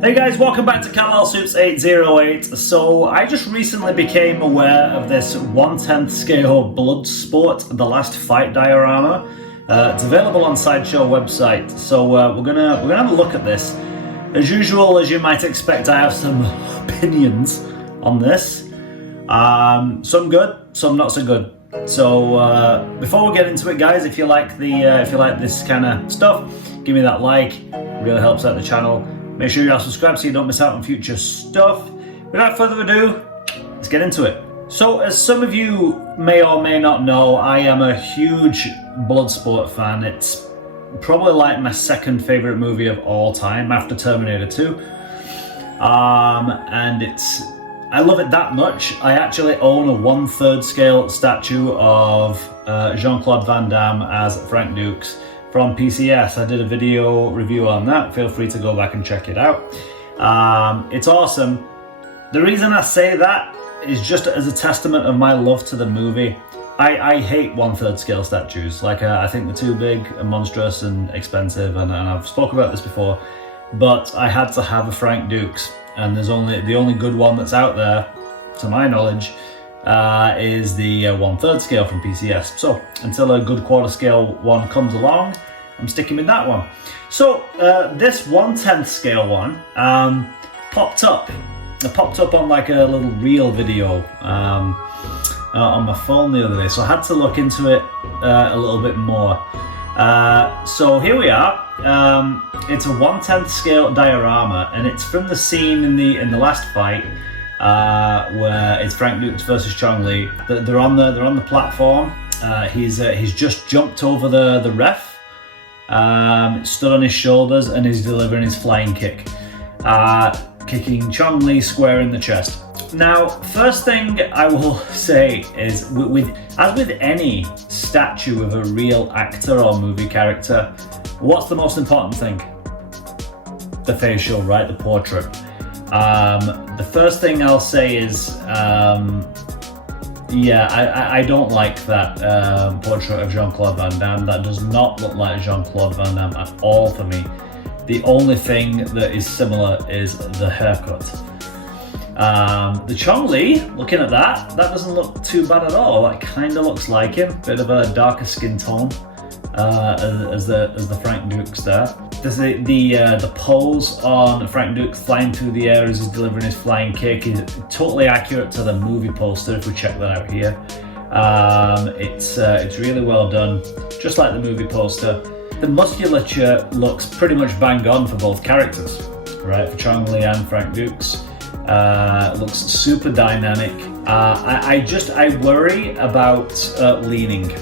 Hey guys, welcome back to Kamel Soups 808. So I just recently became aware of this 1/10 scale Bloodsport, The Last Fight diorama. It's available on Sideshow website. So we're gonna have a look at this. As usual, as you might expect, I have some opinions on this. Some good, some not so good. So before we get into it, guys, if you like this kind of stuff, give me that like. It really helps out the channel. Make sure you are subscribed so you don't miss out on future stuff. Without further ado, let's get into it. So, as some of you may or may not know, I am a huge Bloodsport fan. It's probably like my second favorite movie of all time after Terminator 2. And I love it that much. I actually own a 1/3 scale statue of Jean-Claude Van Damme as Frank Dukes from PCS. I did a video review on that. Feel free to go back and check it out. It's awesome. The reason I say that is just as a testament of my love to the movie. I hate 1/3 scale statues. I think they're too big and monstrous and expensive, and I've spoken about this before, but I had to have a Frank Dukes, and the only good one that's out there, to my knowledge, is the 1/3 scale from PCS. So until a good quarter scale one comes along, I'm sticking with that one. So this 1/10 scale one popped up. It popped up on like a little reel video on my phone the other day, so I had to look into it a little bit more. So here we are. It's a 1/10 scale diorama, and it's from the scene in the last fight. Where it's Frank Dukes versus Chong. They're on the platform. He's just jumped over the ref, stood on his shoulders, and he's delivering his flying kick, kicking Chong square in the chest. Now, first thing I will say is, as with any statue of a real actor or movie character, what's the most important thing? The facial, right? The portrait. The first thing I'll say is, I don't like that portrait of Jean-Claude Van Damme. That does not look like Jean-Claude Van Damme at all for me. The only thing that is similar is the haircut. The Chong, looking at that doesn't look too bad at all. That kind of looks like him, bit of a darker skin tone as the Frank Dukes there. There's the pose on Frank Dukes flying through the air as he's delivering his flying kick is totally accurate to the movie poster. If we check that out here, it's really well done, just like the movie poster. The musculature looks pretty much bang on for both characters, right? For Chong and Frank Dukes, looks super dynamic. I worry about leaning.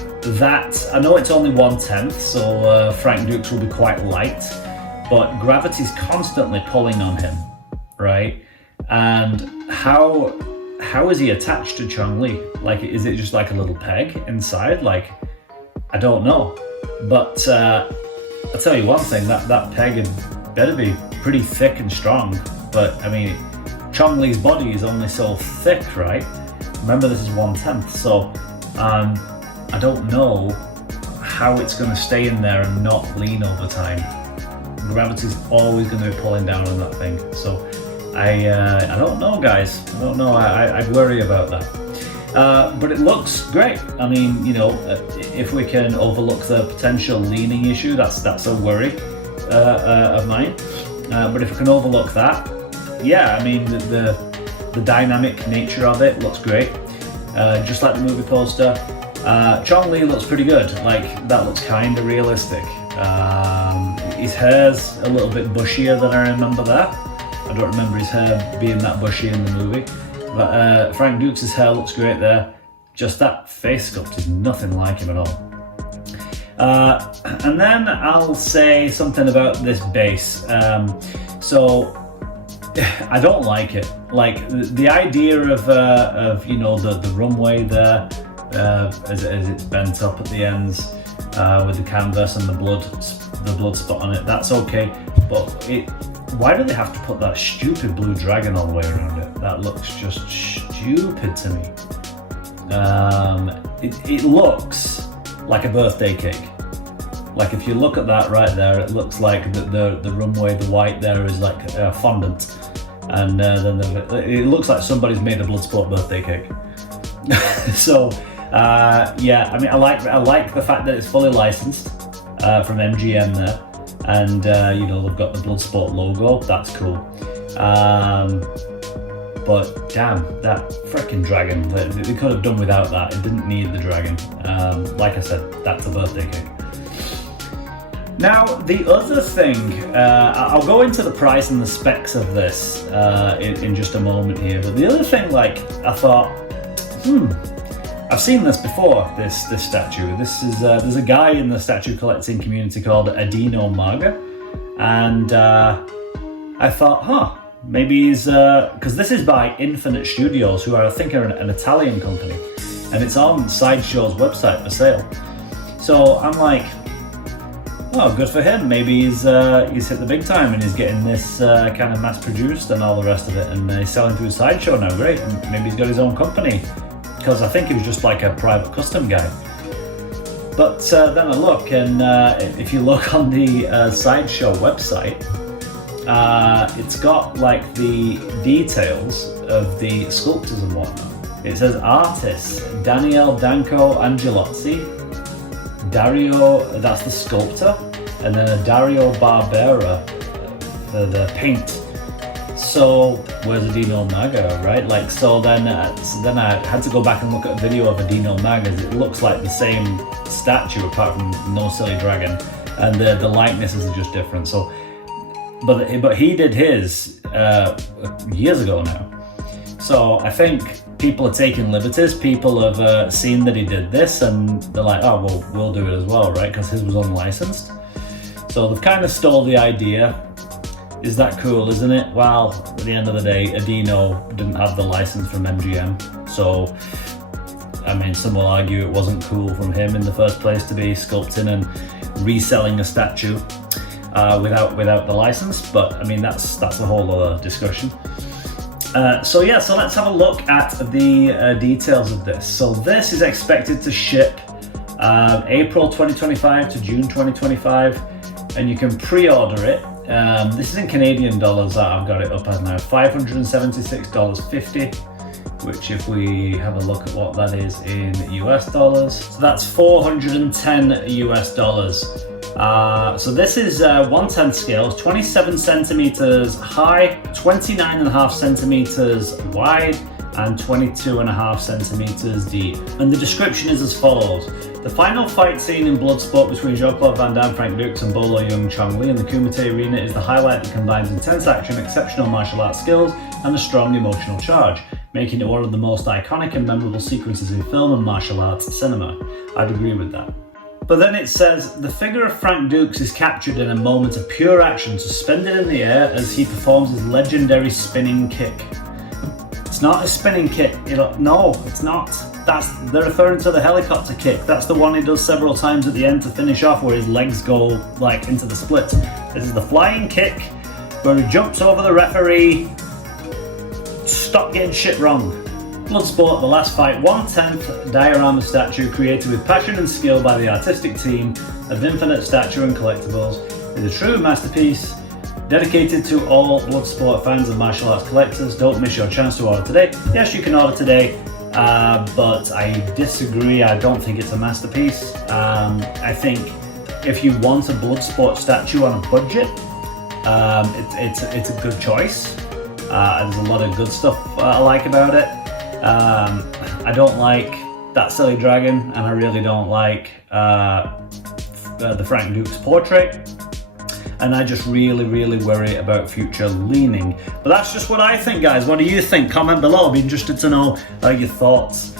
That, I know it's only 1/10, so Frank Dukes will be quite light, but gravity's constantly pulling on him, right? And how is he attached to Chong? Like, is it just like a little peg inside? Like, I don't know. But I'll tell you one thing, that peg had better be pretty thick and strong. But I mean, Chong Li's body is only so thick, right? Remember, this is 1/10, so I don't know how it's going to stay in there and not lean over time. Gravity's always going to be pulling down on that thing. So I don't know, guys. I don't know. I'd worry about that. But it looks great. I mean, if we can overlook the potential leaning issue, that's a worry of mine. But if we can overlook that, yeah, I mean, the dynamic nature of it looks great. Just like the movie poster. Chong looks pretty good. Like, that looks kind of realistic. His hair's a little bit bushier than I remember there. I don't remember his hair being that bushy in the movie. But Frank Dukes' hair looks great there. Just that face sculpt is nothing like him at all. And then I'll say something about this base. So I don't like it. Like, the idea of the runway there, as it's bent up at the ends with the canvas and the blood spot on it, that's okay. But why do they have to put that stupid blue dragon all the way around it? That looks just stupid to me. It looks like a birthday cake. Like if you look at that right there, it looks like the runway, the white there is like fondant. And then it looks like somebody's made a Bloodsport birthday cake. So yeah, I mean, I like the fact that it's fully licensed from MGM there, and you know, they've got the Bloodsport logo. That's cool. But damn, that freaking dragon! They could have done without that. It didn't need the dragon. Like I said, that's a birthday cake. Now, the other thing, I'll go into the price and the specs of this in just a moment here, but the other thing, like, I thought, I've seen this before, this statue. This is, there's a guy in the statue collecting community called DinoMagas, and I thought, maybe he's, because this is by Infinite Studios, who are, I think, are an Italian company, and it's on Sideshow's website for sale. So I'm like, oh, good for him. Maybe he's hit the big time and he's getting this kind of mass produced and all the rest of it, and he's selling through Sideshow now. Great. And maybe he's got his own company, because I think he was just like a private custom guy. But then I look, and if you look on the Sideshow website, it's got like the details of the sculptors and whatnot. It says artists: Daniele, Danko, Angelozzi. Dario, that's the sculptor, and then Dario Barbera for the paint. So where's a DinoMagas, right? Like, so then I had to go back and look at a video of a DinoMagas. It looks like the same statue apart from no silly dragon, and the likenesses are just different. So, but he did his years ago now. So I think people are taking liberties. People have seen that he did this, and they're like, oh, well, we'll do it as well, right? Because his was unlicensed. So they've kind of stole the idea. Is that cool, isn't it? Well, at the end of the day, Dino didn't have the license from MGM. So, I mean, some will argue it wasn't cool from him in the first place to be sculpting and reselling a statue without the license. But I mean, that's a whole other discussion. So yeah, so let's have a look at the details of this. So this is expected to ship April 2025 to June 2025, and you can pre-order it. This is in Canadian dollars that I've got it up as now, $576.50, which if we have a look at what that is in US dollars, so that's $410 US. So this is 1/10 scale, 27 centimeters high, 29.5 centimeters wide, and 22.5 centimeters deep. And the description is as follows. The final fight scene in Bloodsport between Jean-Claude Van Damme, Frank Dux, and Bolo, Yeung, Chong in the Kumite arena is the highlight that combines intense action, exceptional martial arts skills, and a strong emotional charge, making it one of the most iconic and memorable sequences in film and martial arts cinema. I'd agree with that. But then it says, the figure of Frank Dux is captured in a moment of pure action, suspended in the air as he performs his legendary spinning kick. It's not a spinning kick, no, it's not. They're referring to the helicopter kick. That's the one he does several times at the end to finish off, where his legs go like into the splits. This is the flying kick, where he jumps over the referee. Stop getting shit wrong. Bloodsport, the last fight, 1/10 diorama statue created with passion and skill by the artistic team of Infinite Statue and Collectibles, is a true masterpiece dedicated to all Bloodsport fans and martial arts collectors. Don't miss your chance to order today. Yes, you can order today, but I disagree. I don't think it's a masterpiece. I think if you want a Bloodsport statue on a budget, it's a good choice. There's a lot of good stuff I like about it. I don't like that silly dragon, and I really don't like the Frank Dux portrait, and I just really worry about future leaning. But that's just what I think, guys. What do you think? Comment below. I'll be interested to know your thoughts.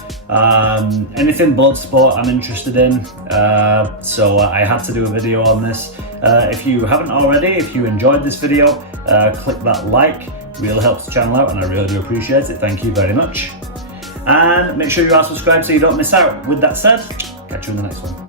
Anything Bloodsport I'm interested in, so I had to do a video on this. If you haven't already, if you enjoyed this video, click that like. Really helps the channel out, and I really do appreciate it. Thank you very much. And make sure you are subscribed so you don't miss out. With that said, catch you in the next one.